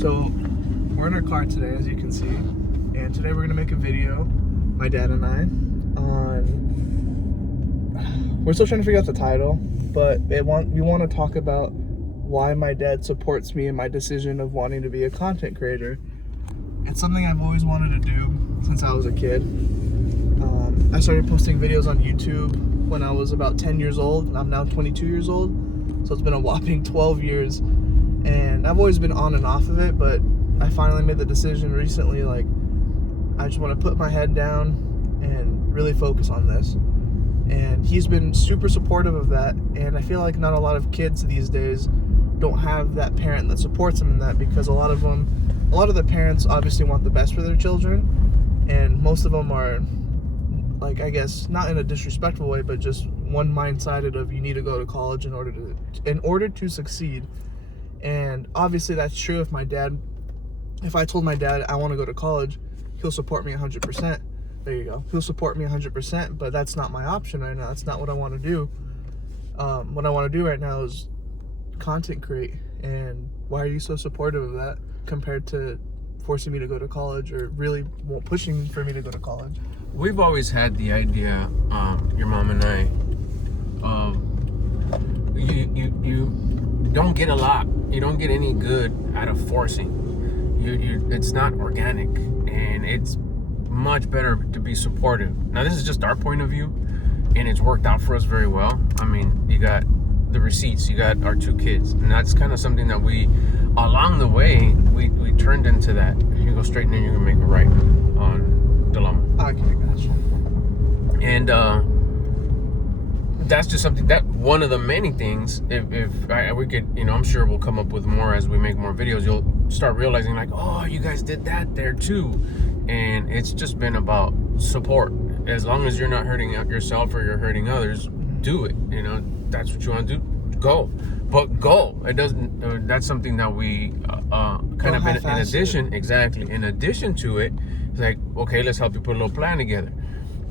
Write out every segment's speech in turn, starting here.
So we're in our car today, as you can see, and today we're gonna make a video, my dad and I, on. We're still trying to figure out the title, but we want to talk about why my dad supports me in my decision of wanting to be a content creator. It's something I've always wanted to do since I was a kid. I started posting videos on YouTube when I was about 10 years old, and I'm now 22 years old, so it's been a whopping 12 years, and I've always been on and off of it, but I finally made the decision recently, like, I just want to put my head down and really focus on this. And he's been super supportive of that, and I feel like not a lot of kids these days don't have that parent that supports them in that, because a lot of the parents obviously want the best for their children, and most of them are, like, I guess, not in a disrespectful way, but just one-minded of you need to go to college in order to succeed. And obviously that's true. If I told my dad I want to go to college, he'll support me 100%. There you go. He'll support me 100%, but that's not my option right now. That's not what I want to do. What I want to do right now is content create. And why are you so supportive of that compared to forcing me to go to college, or really pushing for me to go to college? We've always had the idea, your mom and I, you don't get a lot. You don't get any good out of forcing. It's not organic, and it's much better to be supportive. Now, this is just our point of view, and it's worked out for us very well. I mean, you got the receipts, you got our two kids, and that's kind of something that we, along the way, we turned into that. You go straight in and you're gonna make a right on Dilemma. Okay, gotcha. And that's just something that one of the many things, if we could, I'm sure we'll come up with more as we make more videos. You'll start realizing, like, oh, you guys did that there too. And it's just been about support. As long as you're not hurting yourself or you're hurting others, do it. That's what you want to do, go. But go. It doesn't. That's something that we kind of in addition, exactly. In addition to it, it's like, okay, let's help you put a little plan together.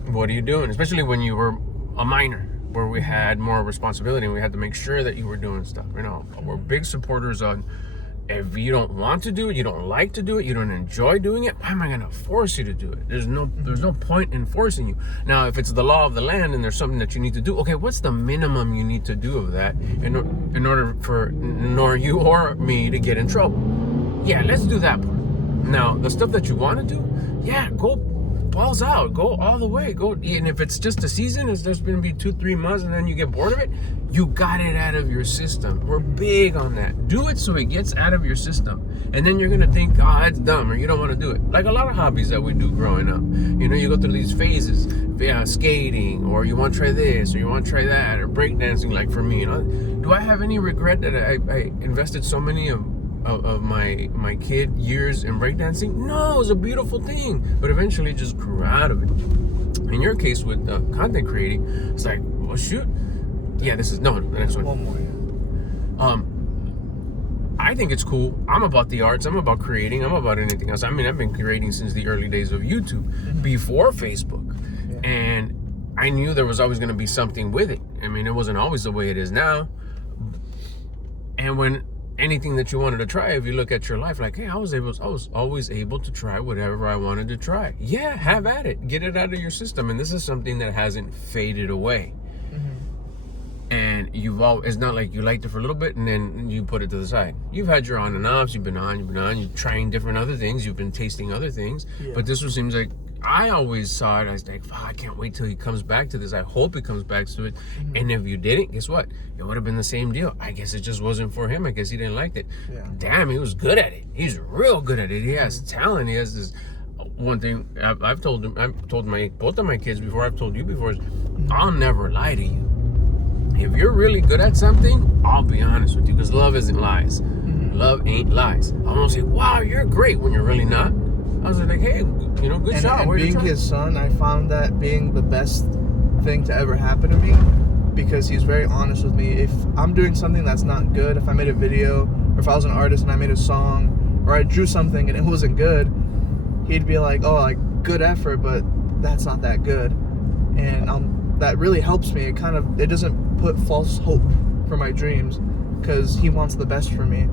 What are you doing? Especially when you were a minor, where we had more responsibility and we had to make sure that you were doing stuff. We're big supporters on, if you don't want to do it, you don't like to do it, you don't enjoy doing it, why am I going to force you to do it? There's no point in forcing you. Now, if it's the law of the land and there's something that you need to do, okay, what's the minimum you need to do of that in order for nor you or me to get in trouble? Yeah, let's do that part. Now, the stuff that you want to do, yeah, go balls out, go all the way, go. And if it's just a season, it's just going to be 2-3 months, and then you get bored of it, you got it out of your system. We're big on that. Do it so it gets out of your system, and then you're going to think, oh, it's dumb, or you don't want to do it. Like a lot of hobbies that we do growing up. You go through these phases, skating, or you want to try this, or you want to try that, or breakdancing, like for me. Do I have any regret that I invested so many of my kid years in breakdancing? No, it was a beautiful thing, but eventually just grew out of it. In your case with content creating, it's like, well, shoot, yeah, this is the next one. One more. I think it's cool. I'm about the arts. I'm about creating. I'm about anything else. I mean, I've been creating since the early days of YouTube, before Facebook, and I knew there was always going to be something with it. I mean, it wasn't always the way it is now. And when anything that you wanted to try, if you look at your life, like, hey, I was always able to try whatever I wanted to try. Yeah, have at it. Get it out of your system. And this is something that hasn't faded away. And it's not like you liked it for a little bit and then you put it to the side. You've had your on and offs. You've been on. You're trying different other things. You've been tasting other things. Yeah. But this one seems like, I always saw it as like, I can't wait till he comes back to this. I hope he comes back to it. And if you didn't, guess what? It would have been the same deal. I guess it just wasn't for him. I guess he didn't like it. Yeah. Damn, he was good at it. He's real good at it. He has talent. He has this one thing I've told him. I've told both of my kids before. I've told you before. I'll never lie to you. If you're really good at something, I'll be honest with you, because love isn't lies. Love ain't lies. I'm gonna say, wow, you're great, when you're really not. I was like, hey, good job. And being his son, I found that being the best thing to ever happen to me, because he's very honest with me. If I'm doing something that's not good, if I made a video, or if I was an artist and I made a song, or I drew something and it wasn't good, he'd be like, oh, like, good effort, but that's not that good. And that really helps me. It doesn't put false hope for my dreams, because he wants the best for me.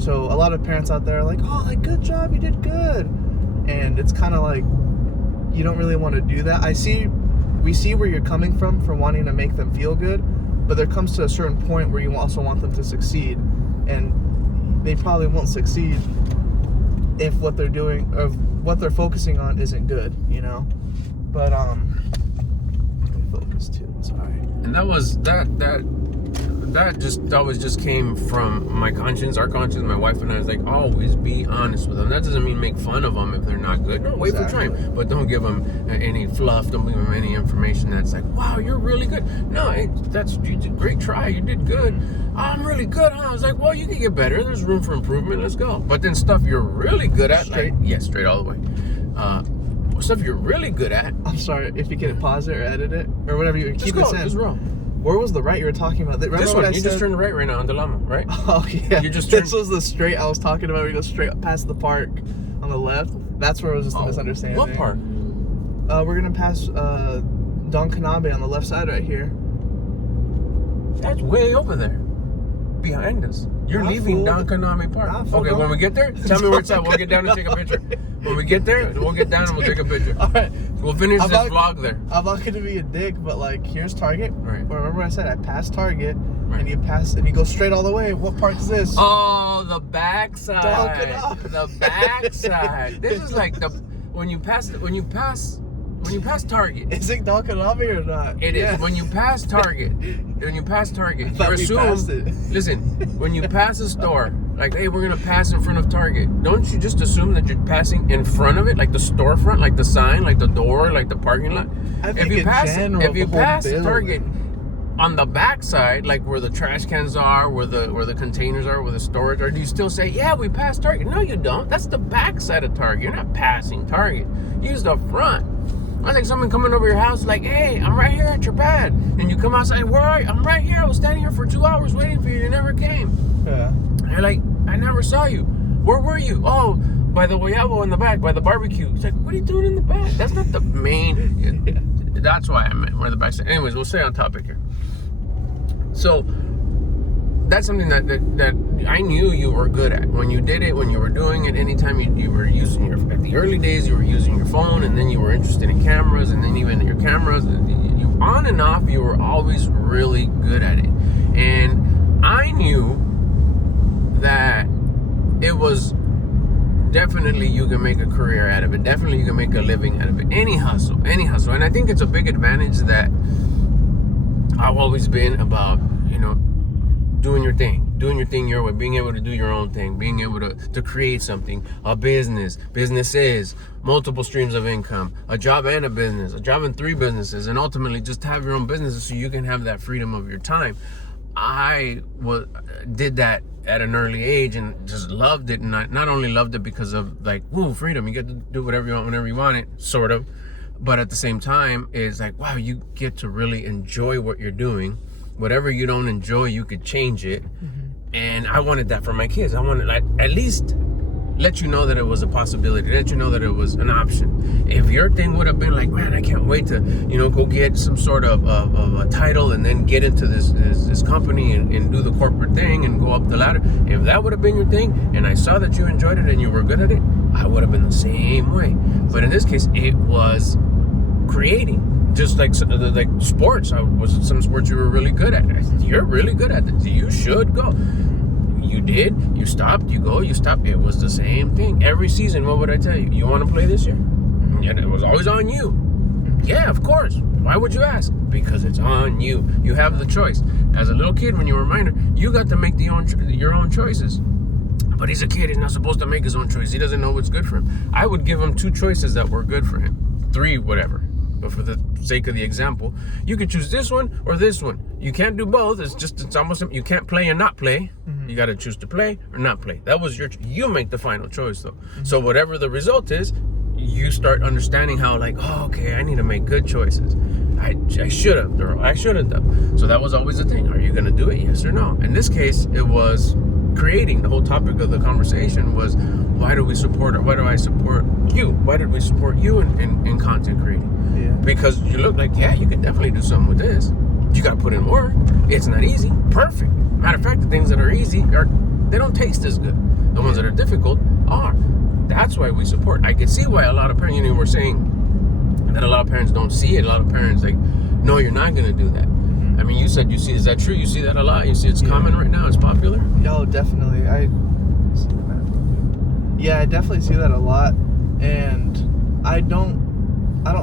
So a lot of parents out there are like, oh, like, good job, you did good. And it's kind of like, you don't really want to do that. We see where you're coming from for wanting to make them feel good, but there comes to a certain point where you also want them to succeed, and they probably won't succeed if what they're doing or what they're focusing on isn't good, you know. But let me focus too. Sorry. And that always just came from my conscience, our conscience, my wife and I. Was like, always be honest with them. That doesn't mean make fun of them if they're not good. No, wait for trying, but don't give them any fluff. Don't give them any information that's like, wow, you're really good. No, you did great try. You did good. Oh, I'm really good, huh? I was like, well, you can get better. There's room for improvement. Let's go. But then stuff you're really good at, straight all the way. Stuff you're really good at. I'm sorry if you can pause it or edit it or whatever you keep it in. Just roll. Where was the right you were talking about? Remember this one, you just turned right now on the llama, right? Oh, yeah. This was the straight I was talking about. We go straight past the park on the left. That's where it was just a misunderstanding. What park? We're going to pass Don Canabe on the left side right here. That's way over there. Behind us. You're leaving Don Canabe Park. Okay, when we get there, tell me where it's at. We'll get down and take a picture. When we get there, we'll get down and we'll take a picture. All right. We'll finish this vlog there. I'm not going to be a dick, but like, here's Target. Right. But remember I said I passed Target, and you go straight all the way. What park is this? Oh, the backside. The backside. This is like when you pass Target. Is it Don Canabe or not? It is. When you pass Target, you assume. Listen, when you pass a store, like, hey, we're gonna pass in front of Target. Don't you just assume that you're passing in front of it, like the storefront, like the sign, like the door, like the parking lot? If you pass Target on the backside, like where the trash cans are, where the containers are, where the storage are, do you still say, yeah, we passed Target? No, you don't. That's the backside of Target. You're not passing Target. Use the front. I think someone coming over your house like, hey, I'm right here at your pad. And you come outside, where are you? I'm right here. I was standing here for 2 hours waiting for you. You never came. Yeah. And you're like, I never saw you. Where were you? Oh, by the guayabo in the back, by the barbecue. It's like, what are you doing in the back? That's not the main. That's why I meant where the back. Anyways, we'll stay on topic here. So that's something that I knew you were good at. When you did it, when you were doing it, anytime you were using at the early days, you were using your phone, and then you were interested in cameras, and then even your cameras, you on and off, you were always really good at it. And I knew that it was definitely you can make a career out of it. Definitely you can make a living out of it. Any hustle. And I think it's a big advantage that I've always been about, doing your thing your way, being able to do your own thing, being able to create something, a businesses, multiple streams of income, a job and a business, a job and 3 businesses, and ultimately just have your own businesses so you can have that freedom of your time. I did that at an early age and just loved it, and I not only loved it because of like, ooh, freedom, you get to do whatever you want whenever you want it, sort of, but at the same time, it's like, wow, you get to really enjoy what you're doing. Whatever you don't enjoy, you could change it. And I wanted that for my kids. I wanted, like, at least let you know that it was a possibility, let you know that it was an option. If your thing would have been like, man, I can't wait to, go get some sort of a title and then get into this company and do the corporate thing and go up the ladder. If that would have been your thing and I saw that you enjoyed it and you were good at it, I would have been the same way. But in this case, it was creating. Just like sports, some sports you were really good at. You're really good at this. You should go. You did. You stopped. You go. You stopped. It was the same thing every season. What would I tell you? You want to play this year? And it was always on you. Yeah, of course. Why would you ask? Because it's on you. You have the choice. As a little kid, when you were a minor, you got to make your own choices. But he's a kid. He's not supposed to make his own choice. He doesn't know what's good for him. I would give him 2 choices that were good for him. 3, whatever. But for the sake of the example, you could choose this one or this one. You can't do both. It's almost, you can't play and not play. You got to choose to play or not play. That was you make the final choice though. So whatever the result is, you start understanding how like, oh, okay, I need to make good choices. I should have, or I shouldn't have. So that was always the thing. Are you going to do it? Yes or no? In this case, it was creating. The whole topic of the conversation was, why do we support, or why do I support you? Why did we support you in content creating? Yeah. Because you look like, yeah, you can definitely do something with this. You got to put in work. It's not easy. Perfect. Matter of fact, the things that are easy they don't taste as good. The ones that are difficult are. That's why we support. I can see why a lot of parents, were saying that a lot of parents don't see it. A lot of parents like, no, you're not going to do that. I mean, you said you see, is that true? You see that a lot? You see it's common right now? It's popular? No, definitely. I definitely see that a lot. And I don't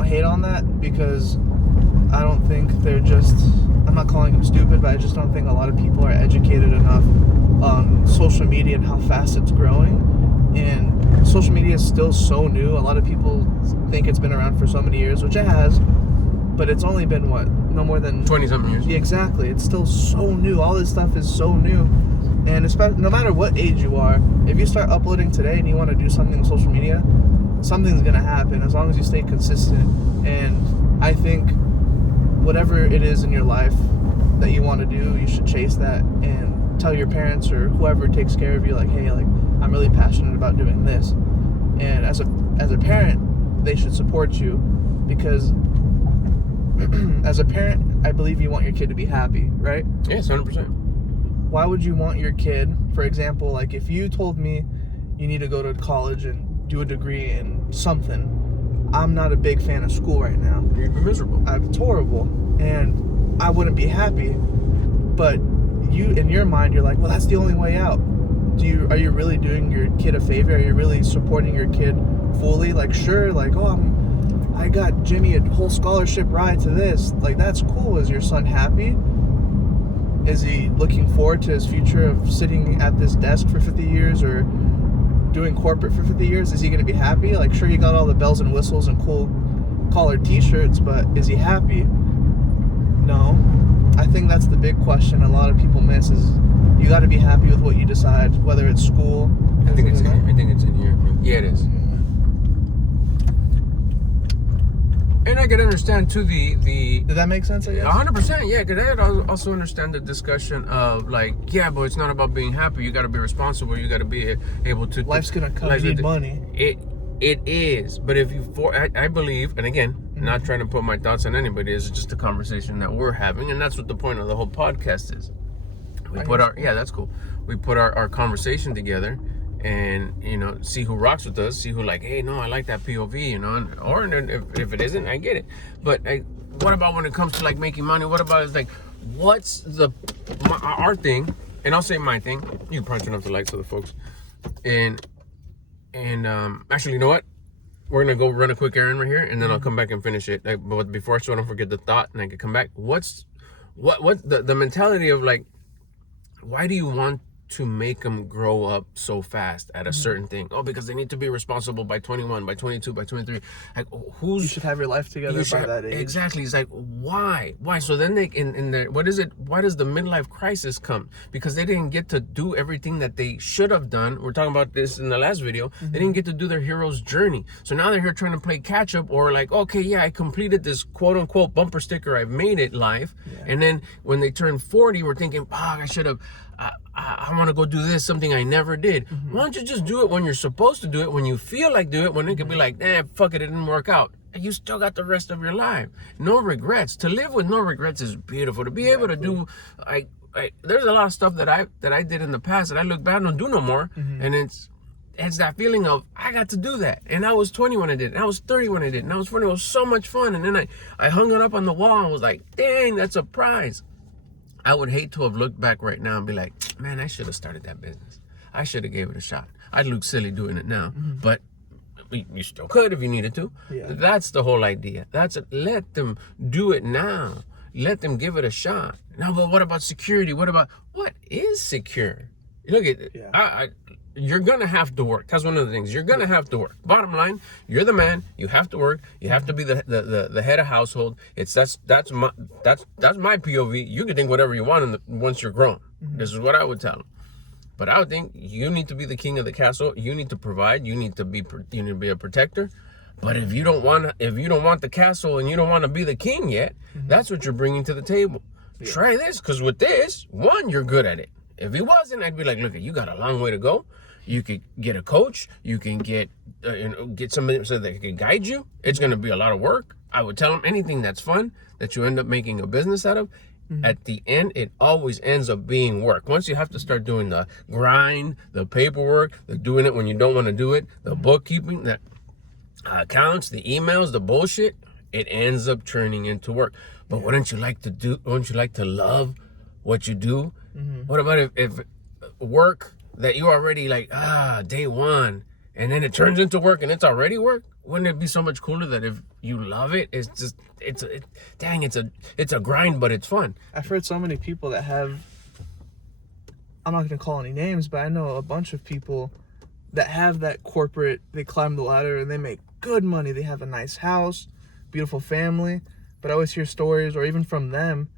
hate on that because I don't think they're just, I'm not calling them stupid, but I just don't think a lot of people are educated enough on social media and how fast it's growing. And social media is still so new. A lot of people think it's been around for so many years, which it has, but it's only been no more than 20-something years. Yeah, exactly. It's still so new. All this stuff is so new. And especially, no matter what age you are, if you start uploading today and you want to do something on social media, something's going to happen as long as you stay consistent. And I think whatever it is in your life that you want to do, you should chase that and tell your parents or whoever takes care of you, like, hey, like, I'm really passionate about doing this. And as a parent, they should support you because as a parent, I believe you want your kid to be happy, right? Yes, 100%. Why would you want your kid, for example, like if you told me you need to go to college and do a degree in something, I'm not a big fan of school right now. You'd be miserable. It's horrible, and I wouldn't be happy. But you, in your mind, you're like, well, that's the only way out. Are you really doing your kid a favor? Are you really supporting your kid fully? Like, sure, like, oh, I got Jimmy a whole scholarship ride to this. Like, that's cool. Is your son happy? Is he looking forward to his future of sitting at this desk for 50 years or doing corporate for 50 years? Is he going to be happy? Like, sure, he got all the bells and whistles and cool collared t-shirts, but is he happy? No. I think that's the big question a lot of people miss is you got to be happy with what you decide, whether it's school. I think it's in here. Yeah, it is. And I can understand too Did that make sense? I guess 100%. Yeah, because I also understand the discussion of like, yeah, but it's not about being happy. You got to be responsible. You got to be able to. Life's gonna come. You need money. It is, but if you I believe, and again, not trying to put my thoughts on anybody. It's just a conversation that we're having, and that's what the point of the whole podcast is. We put that's cool. We put our conversation together. And see who rocks with us, see who like, hey, no, I like that POV, or if it isn't, I get it. But what about when it comes to like making money? What about it's like, what's our thing? And I'll say my thing. You can probably turn off the lights for the folks. And actually, you know what? We're gonna go run a quick errand right here, and then I'll come back and finish it. But before, so I don't forget the thought, and I can come back. What's the mentality of like, why do you want to make them grow up so fast at a certain thing? Oh, because they need to be responsible by 21, by 22, by 23. Like, you should have your life together by that age. Exactly. It's like, why? So then they in their, what is it? Why does the midlife crisis come? Because they didn't get to do everything that they should have done. We're talking about this in the last video. They didn't get to do their hero's journey. So now they're here trying to play catch up, or like, okay, yeah, I completed this quote unquote bumper sticker. I've made it live. Yeah. And then when they turn 40, we're thinking, I should have. I want to go do this, something I never did. Why don't you just do it when you're supposed to do it, when you feel like do it, when it can be like, fuck it, it didn't work out. And you still got the rest of your life. No regrets. To live with no regrets is beautiful. To be able to do, there's a lot of stuff that I did in the past that I look back and don't do no more. And it's that feeling of, I got to do that. And I was 20 when I did it. And I was 30 when I did it. And I was 40. It was so much fun. And then I hung it up on the wall and was like, dang, that's a prize. I would hate to have looked back right now and be like, man, I should have started that business. I should have gave it a shot. I'd look silly doing it now, but you still could if you needed to. Yeah. That's the whole idea. Let them do it now. Let them give it a shot. Now, but what about security? What is secure? Look at it. Yeah. You're going to have to work. That's one of the things. You're going to have to work. Bottom line, you're the man. You have to work. You have to be the head of household. That's my POV. You can think whatever you want once you're grown. This is what I would tell them. But I would think you need to be the king of the castle. You need to provide. You need to be a protector. But if you don't want the castle and you don't want to be the king yet, that's what you're bringing to the table. Yeah. Try this, because with this, one, you're good at it. If he wasn't, I'd be like, look, you got a long way to go. You could get a coach. You can get somebody so that can guide you. It's going to be a lot of work. I would tell them anything that's fun, that you end up making a business out of, At the end, it always ends up being work. Once you have to start doing the grind, the paperwork, the doing it when you don't want to do it, the bookkeeping, the accounts, the emails, the bullshit, it ends up turning into work. But wouldn't you like to love what you do? What about if work that you already like, day one, and then it turns into work and it's already work? Wouldn't it be so much cooler that if you love it, it's just, it's a grind, but it's fun. I've heard so many people that have, I'm not going to call any names, but I know a bunch of people that have that corporate, they climb the ladder and they make good money. They have a nice house, beautiful family. But I always hear stories, or even from them,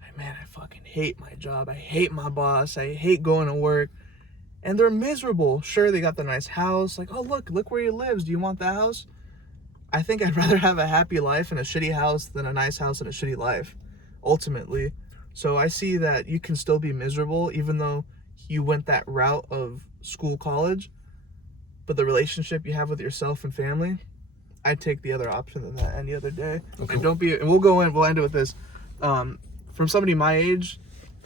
like, man, I fucking hate my job. I hate my boss. I hate going to work. And they're miserable. Sure, they got the nice house. Like, oh, look where he lives. Do you want that house? I think I'd rather have a happy life in a shitty house than a nice house and a shitty life, ultimately. So I see that you can still be miserable even though you went that route of school, college. But the relationship you have with yourself and family, I'd take the other option than that any other day. Okay. And we'll end it with this. From somebody my age,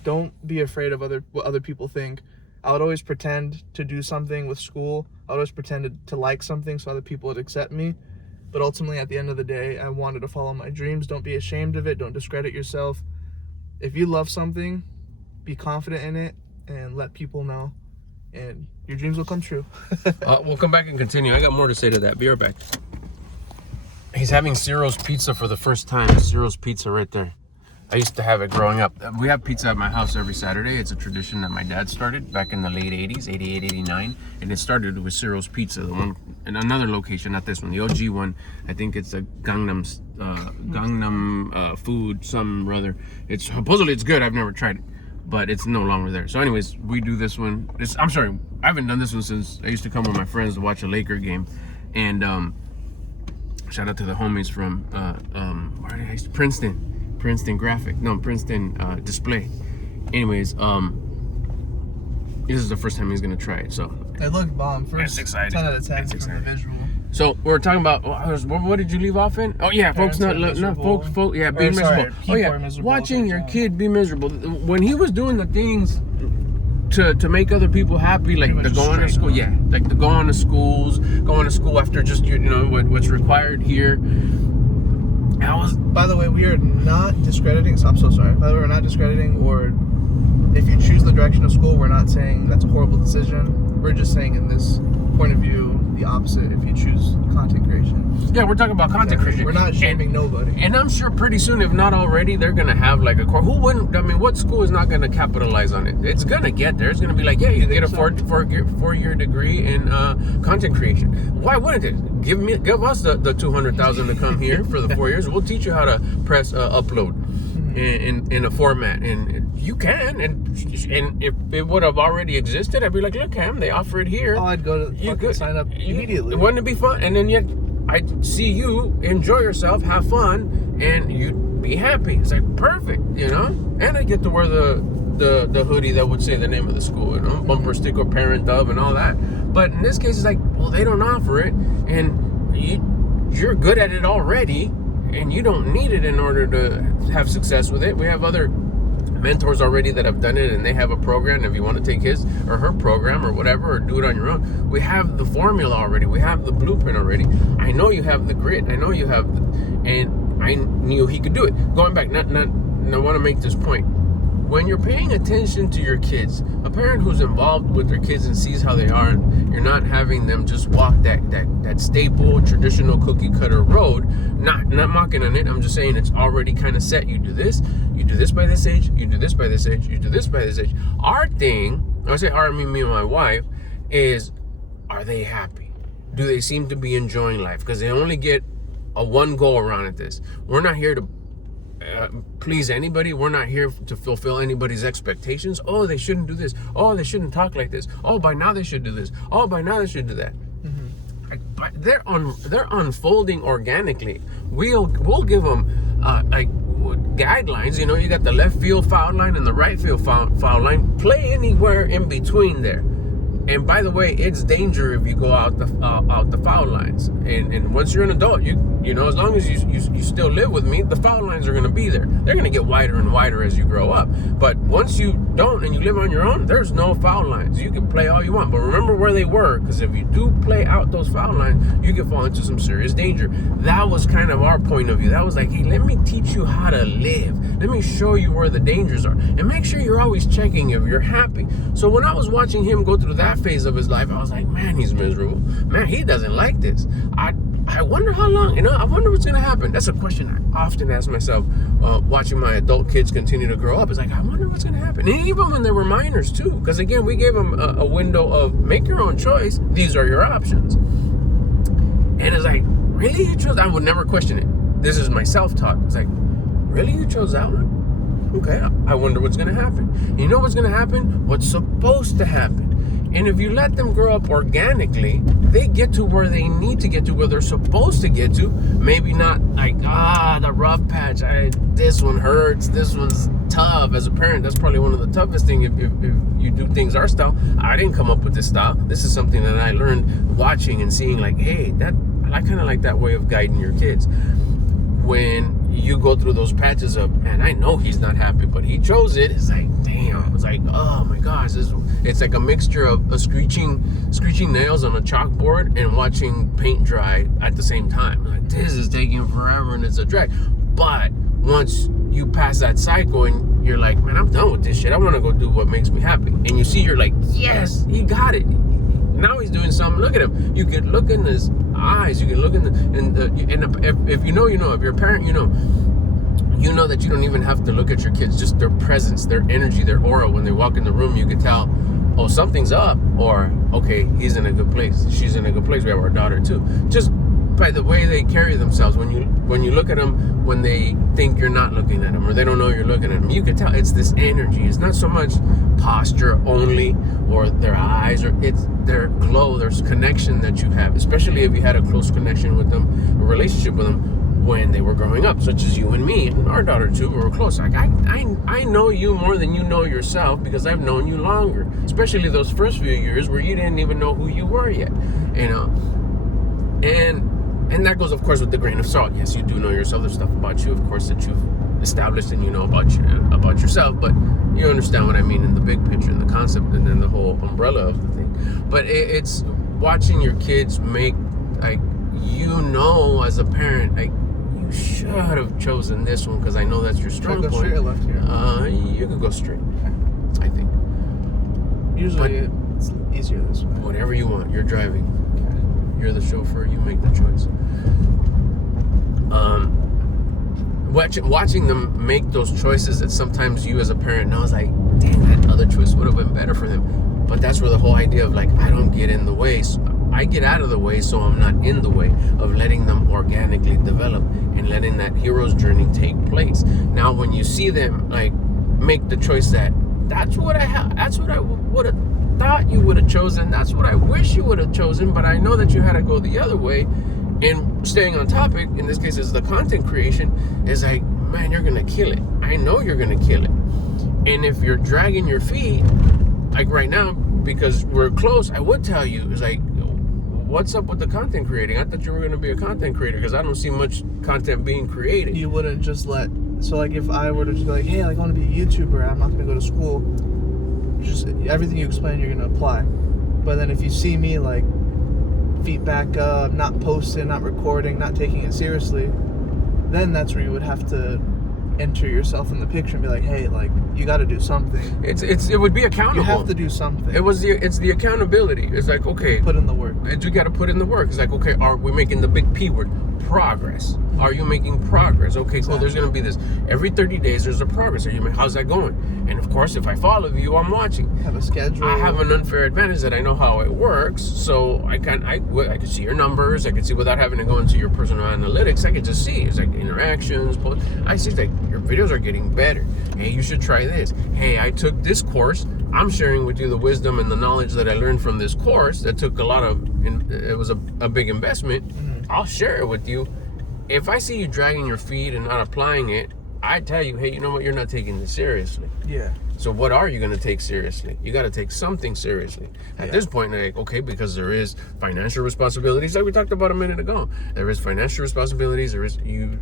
don't be afraid of what other people think. I would always pretend to do something with school. I would always pretend to like something so other people would accept me. But ultimately, at the end of the day, I wanted to follow my dreams. Don't be ashamed of it. Don't discredit yourself. If you love something, be confident in it and let people know. And your dreams will come true. We'll come back and continue. I got more to say to that. Be right back. He's having Ciro's Pizza for the first time. Ciro's Pizza right there. I used to have it growing up. We have pizza at my house every Saturday. It's a tradition that my dad started back in the late 80s, 88, 89. And it started with Ciro's Pizza, the one in another location, not this one, the OG one. I think it's a Gangnam food, some rather. It's supposedly it's good. I've never tried it, but it's no longer there. So anyways, we do this one. I'm sorry, I haven't done this one since I used to come with my friends to watch a Laker game. And shout out to the homies from where did I used to? Princeton Display. Anyways, this is the first time he's gonna try it, so It looked bomb. First, it's exciting. 10 out of 10 It's from the exciting. visual. So we were talking about what did you leave off in? Oh yeah, folks, not folks. Yeah, be miserable. Oh yeah, watching your kid be miserable. When he was doing the things to make other people happy, like the going to school, like the going to school after just what's required here. By the way, we are not discrediting. I'm so sorry. By the way, we're not discrediting, or if you choose the direction of school, we're not saying that's a horrible decision. We're just saying in this point of view, the opposite if you choose content creation. Yeah, we're talking about content creation. We're not shaming nobody. And I'm sure pretty soon, if not already, they're going to have like a course. Who wouldn't? I mean, what school is not going to capitalize on it? It's going to get there. It's going to be like, yeah, you get a four-year degree in content creation. Why wouldn't it? Give us the $200,000 to come here for the 4 years. We'll teach you how to press upload in a format, and you can. And if it would have already existed, I'd be like, look, Cam, they offer it here. Oh, I'd go to sign up immediately. Wouldn't it be fun? And then yet, I'd see you enjoy yourself, have fun, and you'd be happy. It's like perfect, And I get to wear the hoodie that would say the name of the school, bumper sticker, parent dove, and all that. But in this case, it's like, well, they don't offer it, and you're good at it already, and you don't need it in order to have success with it. We have other mentors already that have done it, and they have a program. If you want to take his or her program or whatever, or do it on your own, we have the formula already. We have the blueprint already. I know you have the grit. I know you have, and I knew he could do it. Going back, I want to make this point. When you're paying attention to your kids, a parent who's involved with their kids and sees how they are, and you're not having them just walk that staple, traditional cookie cutter road, not mocking on it, I'm just saying it's already kind of set. You do this by this age, you do this by this age, you do this by this age. Our thing, I say our, I mean me and my wife, is are they happy? Do they seem to be enjoying life? Because they only get a one go around at this. We're not here to please anybody. We're not here to fulfill anybody's expectations. Oh, they shouldn't do this. Oh, they shouldn't talk like this. Oh, by now they should do this. Oh, by now they should do that. But they're unfolding organically. We'll give them guidelines. You got the left field foul line and the right field foul line. Play anywhere in between there. And by the way, it's danger if you go out the foul lines. And once you're an adult, you know, as long as you still live with me, the foul lines are going to be there. They're going to get wider and wider as you grow up. But once you don't and you live on your own, there's no foul lines. You can play all you want, but remember where they were, because if you do play out those foul lines, you can fall into some serious danger. That was kind of our point of view. That was like, hey, let me teach you how to live. Let me show you where the dangers are, and make sure you're always checking if you're happy. So when I was watching him go through that phase of his life, I was like, man, he's miserable. Man, he doesn't like this. I wonder how long, you know, I wonder what's going to happen. That's a question I often ask myself, watching my adult kids continue to grow up. It's like, I wonder what's going to happen. And even when they were minors too, because again, we gave them a window of make your own choice. These are your options. And it's like, really, you chose? I would never question it. This is my self-talk. It's like, really, you chose that one? Okay, I wonder what's going to happen. And you know what's going to happen? What's supposed to happen. And if you let them grow up organically, they get to where they need to get to, where they're supposed to get to. Maybe not like, the rough patch, this one hurts, this one's tough. As a parent, that's probably one of the toughest things if you do things our style. I didn't come up with this style. This is something that I learned watching and seeing, like, hey, I kind of like that way of guiding your kids. When you go through those patches of, man, I know he's not happy, but he chose it. It's like, damn. It's like, oh my gosh, it's like a mixture of screeching nails on a chalkboard and watching paint dry at the same time. Like, this is taking forever and it's a drag. But once you pass that cycle and you're like, man, I'm done with this shit. I want to go do what makes me happy. And you see, you're like, yes, he got it. Now he's doing something. Look at him. You can look in his eyes. You can look if you know, you know. If you're a parent, you know that you don't even have to look at your kids. Just their presence, their energy, their aura. When they walk in the room, you can tell, oh, something's up, or okay, he's in a good place. She's in a good place. We have our daughter too. Just by the way they carry themselves. When you look at them, when they think you're not looking at them, or they don't know you're looking at them, you can tell it's this energy. It's not so much posture only, or their eyes, or it's their glow. There's connection that you have, especially if you had a close connection with them, a relationship with them when they were growing up, such as you and me and our daughter too. We were close. Like I know you more than you know yourself, because I've known you longer, especially those first few years where you didn't even know who you were yet, you know. And that goes, of course, with the grain of salt. Yes, you do know yourself. There's stuff about you, of course, that you've established and you know about yourself, but you understand what I mean in the big picture, in the concept, and then the whole umbrella of the thing. But it's watching your kids make, like, you know, as a parent, like, you should have chosen this one because I know that's your strong point. Straight or left here? You could go straight, I think. Usually it's easier this way. Whatever you want. You're driving. You're the chauffeur. You make the choice. Watching them make those choices that sometimes you as a parent knows, like, dang, that other choice would have been better for them. But that's where the whole idea of, like, I don't get in the way. So I get out of the way so I'm not in the way of letting them organically develop and letting that hero's journey take place. Now, when you see them, like, make the choice that's what I would have thought you would have chosen, that's what I wish you would have chosen, but I know that you had to go the other way. And staying on topic, in this case is the content creation, is like, man, you're gonna kill it. I know you're gonna kill it. And if you're dragging your feet, like right now, because we're close, I would tell you, is like, what's up with the content creating? I thought you were gonna be a content creator, because I don't see much content being created. You wouldn't just let, so like if I were to just be like, hey, like, I want to be a YouTuber, I'm not gonna go to school, just everything you explain you're gonna apply. But then if you see me, like, feet back up, not posting, not recording, not taking it seriously, then that's where you would have to enter yourself in the picture and be like, hey, like, you got to do something. It would be accountable. You have to do something. It's the accountability. It's like, okay, put in the work. You got to put in the work. It's like, okay, are we making the big P word? Progress. Are you making progress? Okay, cool. There's going to be this. Every 30 days, there's a progress. How's that going? And of course, if I follow you, I'm watching. Have a schedule. I have an unfair advantage that I know how it works. So I can see your numbers. I can see without having to go into your personal analytics. I can just see. It's like interactions. I see like your videos are getting better. Hey, you should try this. Hey, I took this course. I'm sharing with you the wisdom and the knowledge that I learned from this course that took a lot of, it was a big investment. Mm-hmm. I'll share it with you. If I see you dragging your feet and not applying it, I tell you, hey, you know what? You're not taking this seriously. Yeah. So what are you going to take seriously? You got to take something seriously. At this point, like, okay, because there is financial responsibilities, like we talked about a minute ago. There is financial responsibilities. There is you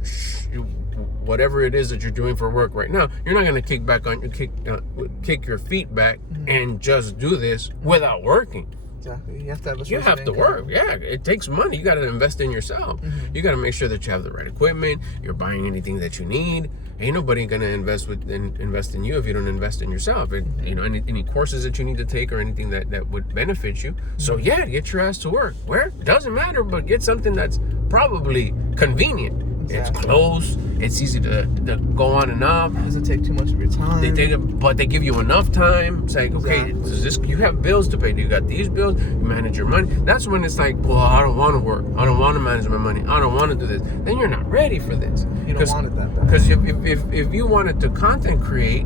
whatever it is that you're doing for work right now. You're not going to kick your feet back and just do this without working. Exactly. You have to have a You have to work. Yeah, it takes money. You got to invest in yourself. You got to make sure that you have the right equipment. You're buying anything that you need. Ain't nobody gonna invest in you if you don't invest in yourself. You know, any courses that you need to take or anything that would benefit you. So yeah, get your ass to work. Where? Doesn't matter, but get something that's probably convenient. Exactly. It's close. It's easy to go on and off. It doesn't take too much of your time. But they give you enough time. It's like, okay, you have bills to pay. You got these bills. You manage your money. That's when it's like, well, I don't want to work. I don't want to manage my money. I don't want to do this. Then you're not ready for this. You don't want it that bad. Because if you wanted to content create,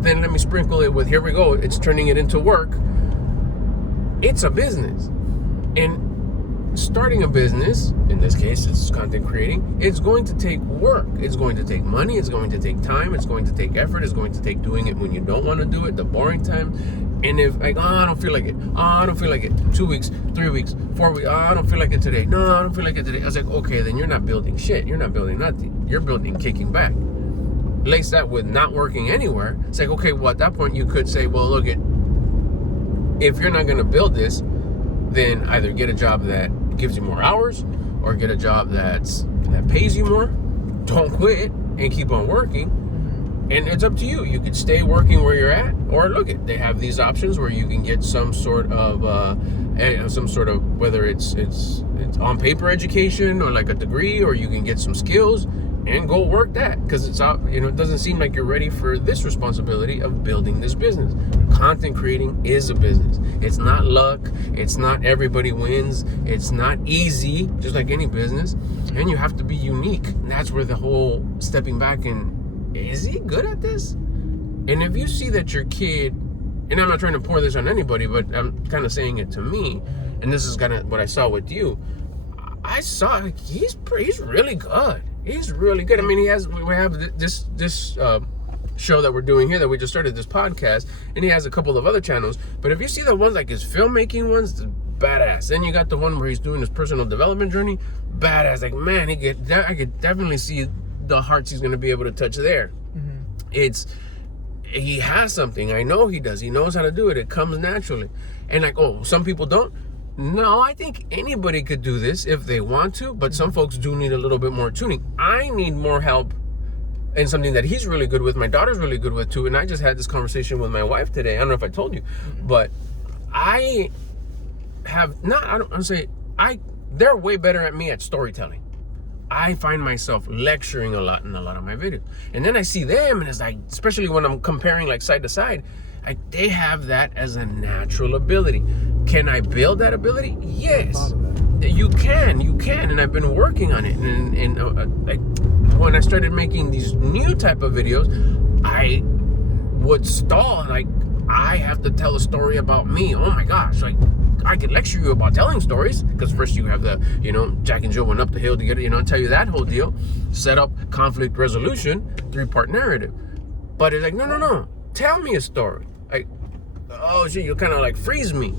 then let me sprinkle it with, here we go. It's turning it into work. It's a business. And starting a business, in this case it's content creating, it's going to take work, it's going to take money, it's going to take time, it's going to take effort, it's going to take doing it when you don't want to do it, the boring time. And if like, I don't feel like it, I don't feel like it, 2 weeks, 3 weeks, 4 weeks, I don't feel like it today, no, I don't feel like it today. I was like, okay, then you're not building shit, you're not building nothing, you're building kicking back. Lace that with not working anywhere. It's like, okay, well at that point you could say, well look, if you're not going to build this, then either get a job that gives you more hours or get a job that pays you more. Don't quit and keep on working. And it's up to you. You could stay working where you're at, or look at, they have these options where you can get some sort of whether it's on paper education or like a degree, or you can get some skills and go work that, because it's out, you know, it doesn't seem like you're ready for this responsibility of building this business. Content creating is a business. It's not luck. It's not everybody wins. It's not easy, just like any business. And you have to be unique. And that's where the whole stepping back and, is he good at this? And if you see that your kid, and I'm not trying to pour this on anybody, but I'm kind of saying it to me, and this is kind of what I saw with you. I saw, like, he's really good. He's really good. I mean, we have this show that we're doing here that we just started, this podcast, and he has a couple of other channels. But if you see the ones like his filmmaking ones, badass. Then you got the one where he's doing his personal development journey, badass. Like, man, I could definitely see the hearts he's going to be able to touch there. He has something. I know he does. He knows how to do it. It comes naturally. And like, oh, some people don't. No, I think anybody could do this if they want to, but some folks do need a little bit more tuning. I need more help in something that he's really good with. My daughter's really good with too. And I just had this conversation with my wife today. I don't know if I told you, but they're way better at me at storytelling. I find myself lecturing a lot in a lot of my videos. And then I see them, and it's like, especially when I'm comparing like side to side, like they have that as a natural ability. Can I build that ability? Yes. You can, and I've been working on it. And like when I started making these new type of videos, I would stall. Like, I have to tell a story about me. Oh my gosh! Like, I could lecture you about telling stories, because first you have the, Jack and Jill went up the hill to get it, tell you that whole deal, set up conflict resolution, 3-part narrative. But it's like, no, tell me a story. Like, oh shit, you kind of like freeze me.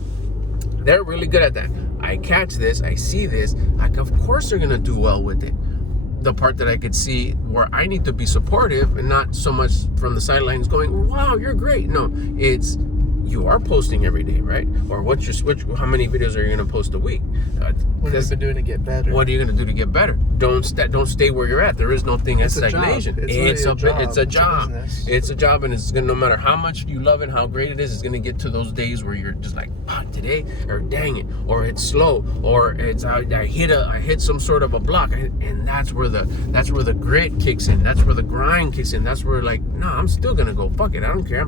They're really good at that. I catch this, I see this, like, of course they're gonna do well with it. The part that I could see where I need to be supportive and not so much from the sidelines going, wow, you're great. No, it's, you are posting every day, right? Or how many videos are you gonna post a week? What have you been doing to get better? What are you gonna do to get better? Don't stay where you're at. There is no thing as stagnation. It's a job. It's a job, and it's gonna, no matter how much you love it, how great it is, it's gonna get to those days where you're just like, today, or dang it, or it's slow, or it's I hit some sort of a block, and that's where the grit kicks in. That's where the grind kicks in. That's where, like, no, I'm still gonna go. Fuck it, I don't care.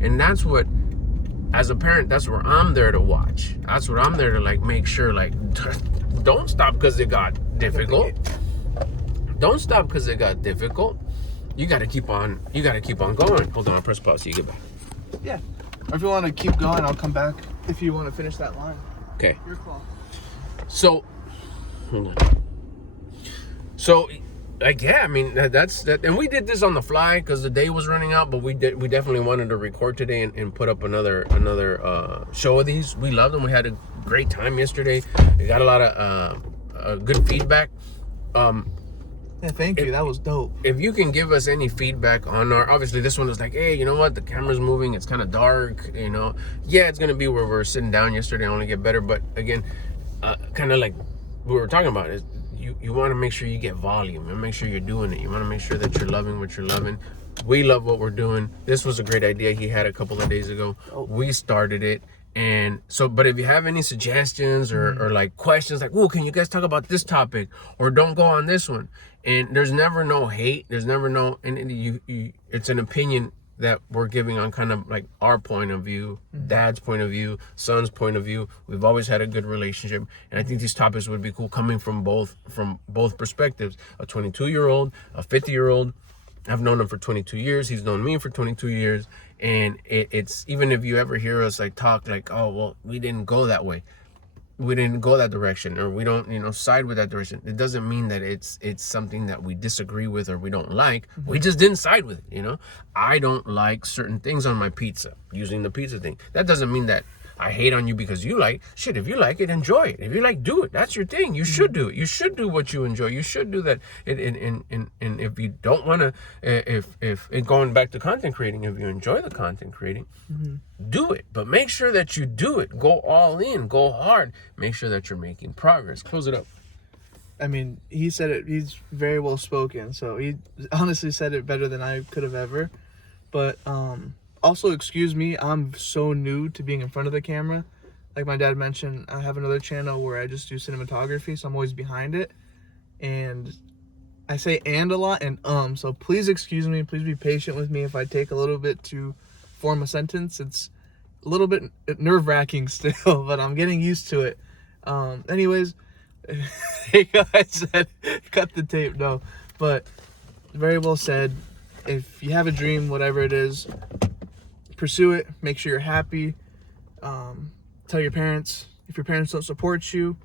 And that's what. As a parent, that's where I'm there to watch. That's what I'm there to, like, make sure, like, don't stop because it got difficult. Don't stop because it got difficult. You got to keep on going. Hold on, I'll press pause so you get back. Yeah. Or if you want to keep going, I'll come back if you want to finish that line. Okay. Your call. So, hold on. So, like, yeah, I mean, that's that. And we did this on the fly because the day was running out, but we definitely wanted to record today and put up another show of these. We loved them. We had a great time yesterday. We got a lot of good feedback. Yeah, thank you. That was dope. If you can give us any feedback on our, obviously this one is like, hey, you know what, the camera's moving, it's kind of dark, you know. Yeah, it's gonna be where we're sitting down yesterday, only get better. But again, kind of like we were talking about, is you want to make sure you get volume and make sure you're doing it. You want to make sure that you're loving what you're loving. We love what we're doing. This was a great idea he had a couple of days ago. We started it. And so, but if you have any suggestions or like questions, like, oh, can you guys talk about this topic, or don't go on this one? And there's never no hate. There's never no, and you it's an opinion that we're giving on kind of like our point of view, dad's point of view, son's point of view. We've always had a good relationship, and I think these topics would be cool coming from both perspectives. A 22-year-old, a 50-year-old. I've known him for 22 years. He's known me for 22 years. And it's, even if you ever hear us like talk like, oh, well, we didn't go that way. We didn't go that direction, or we don't, you know, side with that direction. It doesn't mean that it's something that we disagree with or we don't like. We just didn't side with it, you know. I don't like certain things on my pizza, using the pizza thing. That doesn't mean that I hate on you because you like shit. If you like it, enjoy it. If you like, do it. That's your thing. You should do it. You should do what you enjoy. You should do that. And if you don't want to, if going back to content creating, if you enjoy the content creating, do it. But make sure that you do it. Go all in. Go hard. Make sure that you're making progress. Close it up. I mean, he said it. He's very well spoken, so he honestly said it better than I could have ever. But also, excuse me, I'm so new to being in front of the camera. Like my dad mentioned, I have another channel where I just do cinematography, so I'm always behind it. And I say and a lot and so please excuse me, please be patient with me if I take a little bit to form a sentence. It's a little bit nerve-wracking still, but I'm getting used to it. Anyways, I said, cut the tape, no. But very well said. If you have a dream, whatever it is, pursue it. Make sure you're happy. Tell your parents. If your parents don't support you,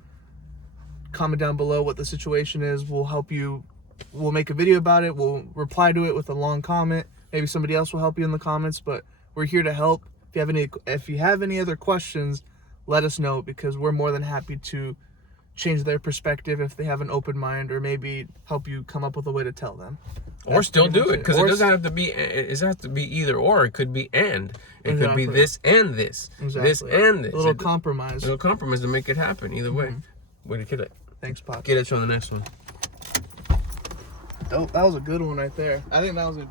comment down below what the situation is. We'll help you. We'll make a video about it. We'll reply to it with a long comment. Maybe somebody else will help you in the comments, but we're here to help. If you have any other questions, let us know, because we're more than happy to change their perspective if they have an open mind, or maybe help you come up with a way to tell them. Or still do it, because it doesn't have to be. It doesn't have to be either or. It could be and. It could be this and this. Exactly. This and this. A little compromise. A little compromise to make it happen. Either way. Way to kill it. Thanks, Pop. Get at you on the next one. Dope. That was a good one right there. I think that was a